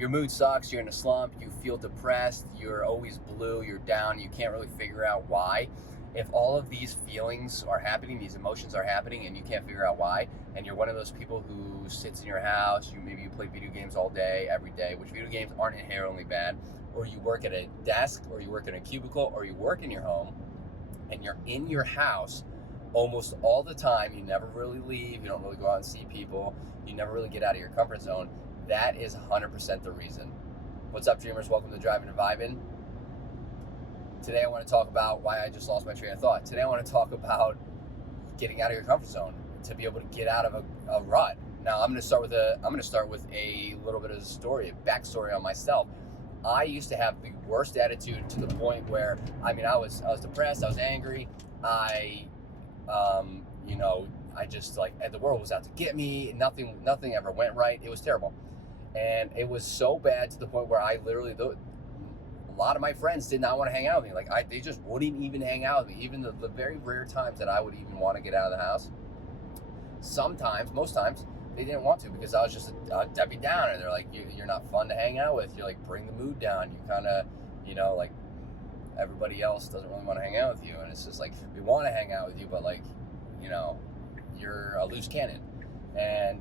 your mood sucks, you're in a slump, you feel depressed, you're always blue, you're down, you can't really figure out why. If all of these feelings are happening, these emotions are happening, and you can't figure out why, and you're one of those people who sits in your house, maybe you play video games all day, every day, which video games aren't inherently bad, or you work at a desk, or you work in a cubicle, or you work in your home, and you're in your house almost all the time, you never really leave, you don't really go out and see people, you never really get out of your comfort zone, that is 100% the reason. What's up, dreamers? Welcome to Driving and Vibing. Today I want to talk about why I just lost my train of thought. Today I want to talk about getting out of your comfort zone to be able to get out of a rut. Now I'm going to start with a little bit of a story, a backstory on myself. I used to have the worst attitude to the point where, I was depressed, I was angry, I just the world was out to get me. Nothing ever went right. It was terrible. And it was so bad to the point where I literally, a lot of my friends did not want to hang out with me. They just wouldn't even hang out with me. Even the very rare times that I would even want to get out of the house. Most times, they didn't want to because I was just a Debbie Downer. They're like, you're not fun to hang out with. You're like, bring the mood down. You kind of, everybody else doesn't really want to hang out with you. And it's just like, we want to hang out with you, but you're a loose cannon. And,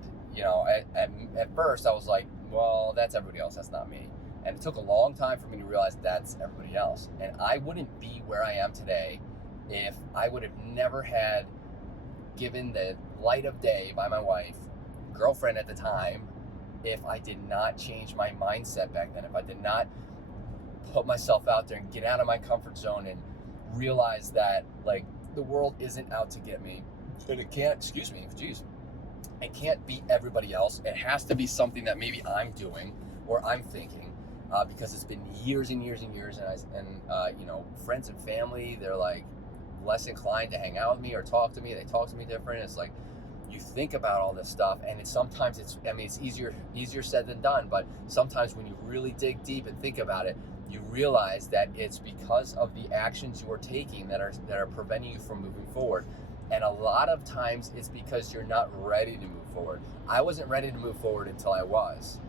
at first I was like, well, that's everybody else. That's not me. And it took a long time for me to realize that's everybody else. And I wouldn't be where I am today if I would have never had given the light of day by my wife, girlfriend at the time, if I did not change my mindset back then, if I did not put myself out there and get out of my comfort zone and realize that the world isn't out to get me. And it can't, it can't be everybody else. It has to be something that maybe I'm doing or I'm thinking, because it's been years and years and years, and friends and family, they're like less inclined to hang out with me or talk to me. They talk to me different. It's like you think about all this stuff, and it's easier said than done. But sometimes when you really dig deep and think about it, you realize that it's because of the actions you are taking that are preventing you from moving forward. And a lot of times it's because you're not ready to move forward. I wasn't ready to move forward until I was.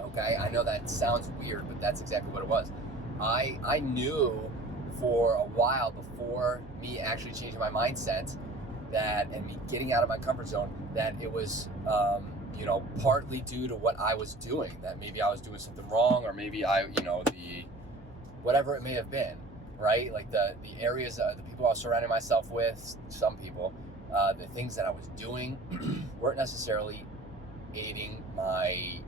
Okay, I know that sounds weird, but that's exactly what it was. I knew for a while before me actually changing my mindset and me getting out of my comfort zone, that it was partly due to what I was doing, that maybe I was doing something wrong, or maybe whatever it may have been, right? Like the areas, the people I was surrounding myself with, some people, the things that I was doing weren't necessarily aiding my,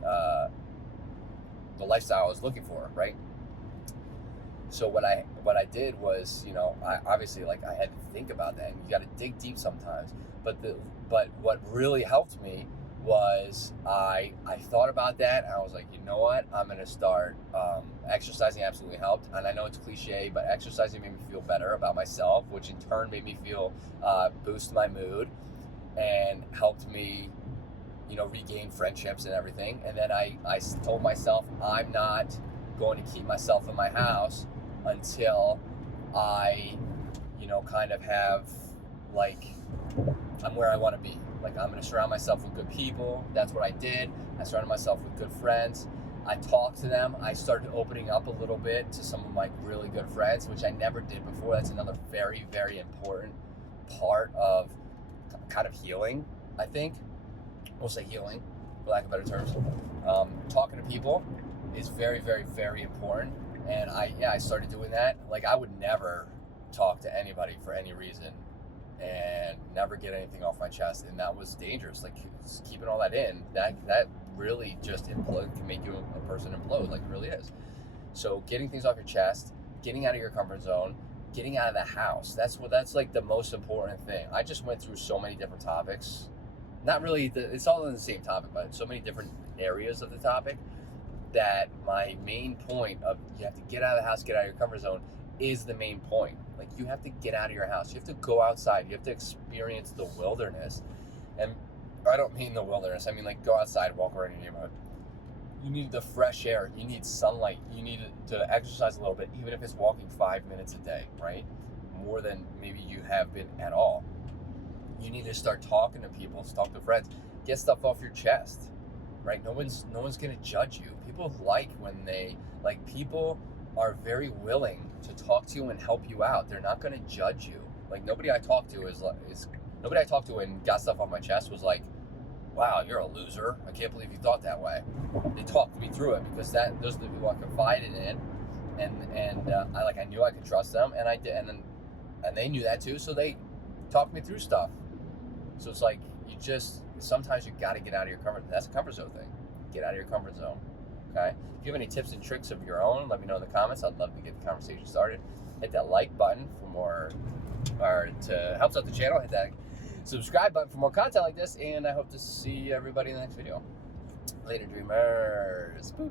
the lifestyle I was looking for, right? So what I did was, I obviously I had to think about that, and you got to dig deep sometimes. But what really helped me was I thought about that, and I was like, you know what? I'm gonna start exercising. Absolutely helped, and I know it's cliche, but exercising made me feel better about myself, which in turn made me feel boost my mood and helped me, regain friendships and everything. And then I told myself I'm not going to keep myself in my house until I, kind of have I'm where I want to be. I'm going to surround myself with good people. That's what I did. I surrounded myself with good friends. I talked to them. I started opening up a little bit to some of my really good friends, which I never did before. That's another very, very important part of kind of healing, I think. We'll say healing, for lack of better terms. Talking to people is very, very, very important. And I started doing that. I would never talk to anybody for any reason and never get anything off my chest, and that was dangerous. Keeping all that in, that really just can make you a person implode, it really is. So getting things off your chest, getting out of your comfort zone, getting out of the house, that's the most important thing. I just went through so many different topics, not really it's all in the same topic, but so many different areas of the topic, that my main point of you have to get out of the house, get out of your comfort zone, is the main point. You have to get out of your house. You have to go outside. You have to experience the wilderness. And I don't mean the wilderness. I mean go outside, walk around your neighborhood. You need the fresh air. You need sunlight. You need to exercise a little bit, even if it's walking 5 minutes a day, right? More than maybe you have been at all. You need to start talking to people, talk to friends, get stuff off your chest. right? No one's gonna judge you. People like when people are very willing to talk to you and help you out. They're not gonna judge you. Like nobody I talked to nobody I talked to and got stuff on my chest was like, wow, you're a loser. I can't believe you thought that way. They talked me through it because those are the people I confided in, and I knew I could trust them, and I did, and they knew that too. So they talked me through stuff. So it's like sometimes you got to get out of your comfort. That's a comfort zone thing. Get out of your comfort zone. Okay. If you have any tips and tricks of your own, let me know in the comments. I'd love to get the conversation started. Hit that like button for more, or to helps out the channel. Hit that subscribe button for more content like this, and I hope to see everybody in the next video. Later, dreamers. Boop.